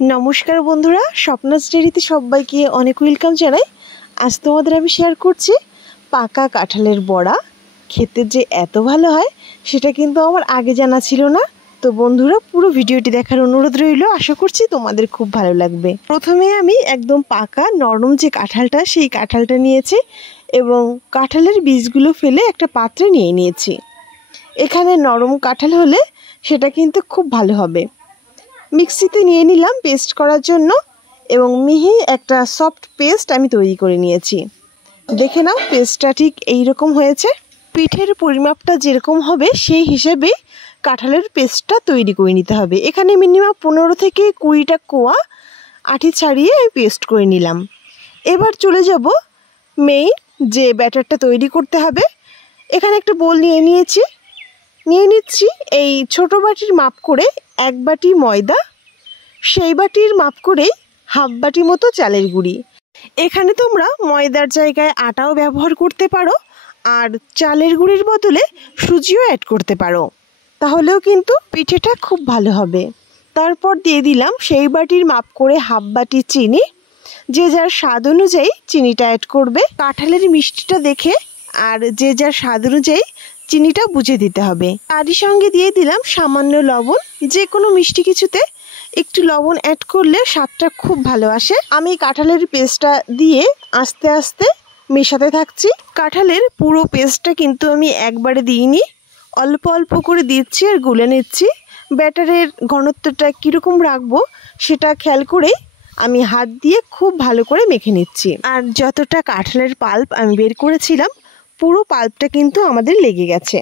নমস্কার বন্ধুরা, স্বপ্নাস ডেইরিতে সবাইকে অনেক ওয়েলকাম জানাই। আজ তোমাদের আমি শেয়ার করছি পাকা কাঁঠালের বড়া। খেতে যে এত ভালো হয় সেটা কিন্তু আমার আগে জানা ছিল না। তো বন্ধুরা, পুরো ভিডিওটি দেখার অনুরোধ রইল। আশা করছি তোমাদের খুব ভালো লাগবে। প্রথমে আমি একদম পাকা নরম যে কাঁঠালটা, সেই কাঁঠালটা নিয়েছি এবং কাঁঠালের বীজগুলো ফেলে একটা পাত্রে নিয়ে নিয়েছি। এখানে নরম কাঁঠাল হলে সেটা কিন্তু খুব ভালো হবে। মিক্সিতে নিয়ে নিলাম পেস্ট করার জন্য এবং মিহি একটা সফট পেস্ট আমি তৈরি করে নিয়েছি। দেখে নাও, পেস্টটা ঠিক এইরকম হয়েছে। পিঠের পরিমাপটা যেরকম হবে সেই হিসেবে কাঁঠালের পেস্টটা তৈরি করে নিতে হবে। এখানে মিনিমাম 15 থেকে 20টা কোয়া আঠি ছাড়িয়ে পেস্ট করে নিলাম। এবার চলে যাব মেইন যে ব্যাটারটা তৈরি করতে হবে। এখানে একটা বোল নিয়ে নিচ্ছি এই ছোট বাটির মাপ করে 1 বাটি ময়দা, সেই বাটির মাপ করেই হাফ বাটি মতো চালের গুঁড়ি। এখানে তোমরা ময়দার জায়গায় আটাও ব্যবহার করতে পারো, আর চালের গুঁড়ির বদলে সুজিও অ্যাড করতে পারো, তাহলেও কিন্তু পিঠেটা খুব ভালো হবে। তারপর দিয়ে দিলাম সেই বাটির মাপ করে হাফ বাটি চিনি। যে যার স্বাদ অনুযায়ী চিনিটা অ্যাড করবে। কাঁঠালের মিষ্টিটা দেখে আর যে যার স্বাদ অনুযায়ী চিনিটা বুঝে দিতে হবে। তারই সঙ্গে দিয়ে দিলাম সামান্য লবণ। যে কোনো মিষ্টি কিছুতে একটু লবণ অ্যাড করলে স্বাদটা খুব ভালো আসে। আমি কাঁঠালের পেস্টটা দিয়ে আস্তে আস্তে মেশাতে থাকছি। কাঁঠালের পুরো পেস্টটা কিন্তু আমি একবারে দিইনি, অল্প অল্প করে দিচ্ছি আর গুলে নিচ্ছি। ব্যাটারের ঘনত্বটা কীরকম রাখবো সেটা খেয়াল করেই আমি হাত দিয়ে খুব ভালো করে মেখে নিচ্ছি। আর যতটা কাঁঠালের পাল্প আমি বের করেছিলাম, পুরো পাল্পটা কিন্তু আমাদের লেগে গেছে।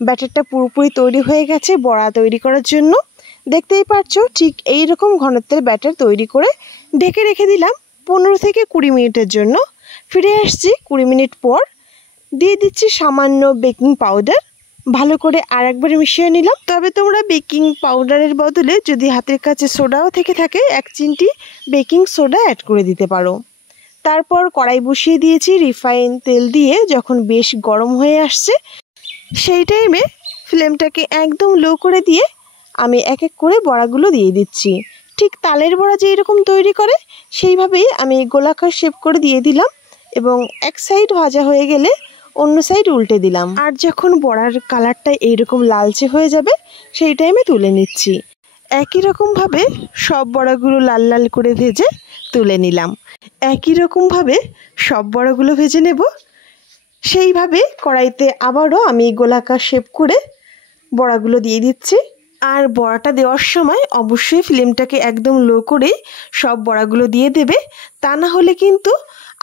ব্যাটারটা পুরোপুরি তৈরি হয়ে গেছে বড়া তৈরি করার জন্য। দেখতেই পাচ্ছ, ঠিক এই রকম ঘনত্বের ব্যাটার তৈরি করে ঢেকে রেখে দিলাম 15 থেকে 20 মিনিটের জন্য। ফিরে আসছি 20 মিনিট পর। দিয়ে দিচ্ছি সামান্য বেকিং পাউডার। ভালো করে আর একবার মিশিয়ে নিলাম। তবে তোমরা বেকিং পাউডারের বদলে যদি হাতের কাছে সোডাও থেকে থাকে 1 চিমটি বেকিং সোডা অ্যাড করে দিতে পারো। তারপর কড়াই বসিয়ে দিয়েছি রিফাইন তেল দিয়ে। যখন বেশ গরম হয়ে আসছে সেই টাইমে ফ্লেমটাকে একদম লো করে দিয়ে আমি এক এক করে বড়াগুলো দিয়ে দিচ্ছি। ঠিক তালের বড়া যেই রকম তৈরি করে সেইভাবেই আমি গোলাকার শেপ করে দিয়ে দিলাম এবং এক সাইড ভাজা হয়ে গেলে অন্য সাইড উল্টে দিলাম। আর যখন বড়ার কালারটা এইরকম লালচে হয়ে যাবে সেই টাইমে তুলে নিচ্ছি। একই রকমভাবে সব বড়াগুলো লাল লাল করে ভেজে তুলে নিলাম। একই রকমভাবে সব বড়াগুলো ভেজে নেব। সেইভাবে কড়াইতে আবারও আমি গোলাকার শেপ করে বড়াগুলো দিয়ে দিচ্ছি। আর বড়াটা দেওয়ার সময় অবশ্যই ফ্লেমটাকে একদম লো করেই সব বড়াগুলো দিয়ে দেবে, তা না হলে কিন্তু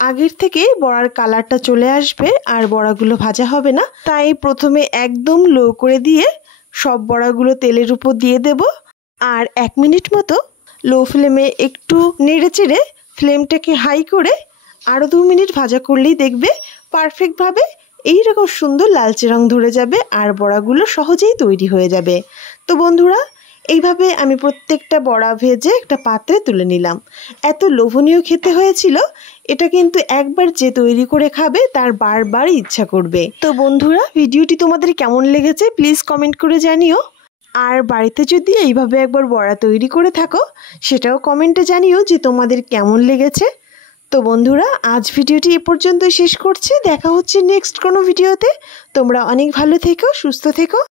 আগের থেকে বড়ার কালারটা চলে আসবে আর বড়াগুলো ভাজা হবে না। তাই প্রথমে একদম লো করে দিয়ে সব বড়াগুলো তেলের উপর দিয়ে দেব। আর 1 মিনিট মতো লো ফ্লেমে একটু নেড়ে চেড়ে ফ্লেমটাকে হাই করে আরও 2 মিনিট ভাজা করলেই দেখবে পারফেক্টভাবে এইরকম সুন্দর লালচে রং ধরে যাবে আর বড়াগুলো সহজেই তৈরি হয়ে যাবে। তো বন্ধুরা, এইভাবে আমি প্রত্যেকটা বড়া ভেজে একটা পাত্রে তুলে নিলাম। এত লোভনীয় খেতে হয়েছিল, এটা কিন্তু একবার যে তৈরি করে খাবে তার বারবার ইচ্ছা করবে। তো বন্ধুরা, ভিডিওটি তোমাদের কেমন লেগেছে প্লিজ কমেন্ট করে জানিও। আর বাড়িতে যদি এইভাবে একবার বড়া তৈরি করে থাকো সেটাও কমেন্টে জানিও যে তোমাদের কেমন লেগেছে। তো বন্ধুরা, আজ ভিডিওটি এ পর্যন্তই শেষ করছি। দেখা হচ্ছে নেক্সট কোনো ভিডিওতে। তোমরা অনেক ভালো থেকো, সুস্থ থেকো।